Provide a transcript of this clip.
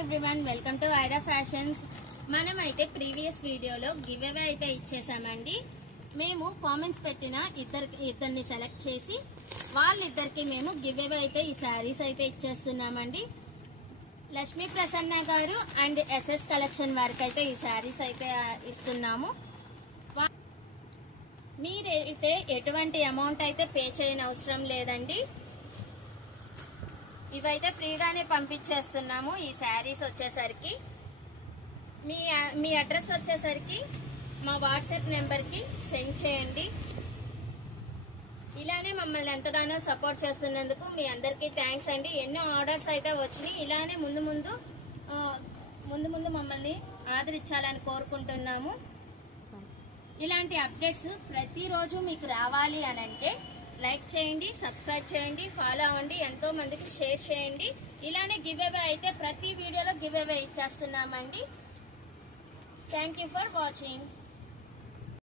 Everyone, welcome to Aira fashions. మనమైతే previous వీడియోలో give away అయితే ఇచ్చేసామండి. మేము కామెంట్స్ పెట్టిన ఇద్దరిని సెలెక్ట్ చేసి వాళ్ళిద్దరికి మేము గివ్ అవే అయితే ఈ శారీస్ అయితే ఇచ్చేస్తున్నామండి. లక్ష్మీ ప్రసన్న గారు అండ్ ఎస్ఎస్ కలెక్షన్ వారికి అయితే ఈ శారీస్ అయితే ఇస్తున్నాము. మీరైతే ఎటువంటి అమౌంట్ అయితే పే చేయని అవసరం లేదండి. ఇవైతే ఫ్రీగానే పంపించేస్తున్నాము. ఈ శారీస్ వచ్చేసరికి మీ అడ్రస్ వచ్చేసరికి మా వాట్సాప్ నెంబర్ కి సెండ్ చేయండి. ఇలానే మమ్మల్ని ఎంతగానో సపోర్ట్ చేస్తున్నందుకు మీ అందరికీ థ్యాంక్స్ అండి. ఎన్నో ఆర్డర్స్ అయితే వచ్చినాయి. ఇలానే ముందు ముందు మమ్మల్ని ఆదరించాలని కోరుకుంటున్నాము. ఇలాంటి అప్డేట్స్ ప్రతిరోజు మీకు రావాలి అని అంటే లైక్ చేయండి, సబ్స్క్రైబ్ చేయండి, ఫాలో అవ్వండి, ఎంతో మందికి షేర్ చేయండి. ఇలానే గివ్ అవే అయితే ప్రతి వీడియోలో గివ్ అవే ఇచ్చేస్తున్నామండి. Thank you for watching.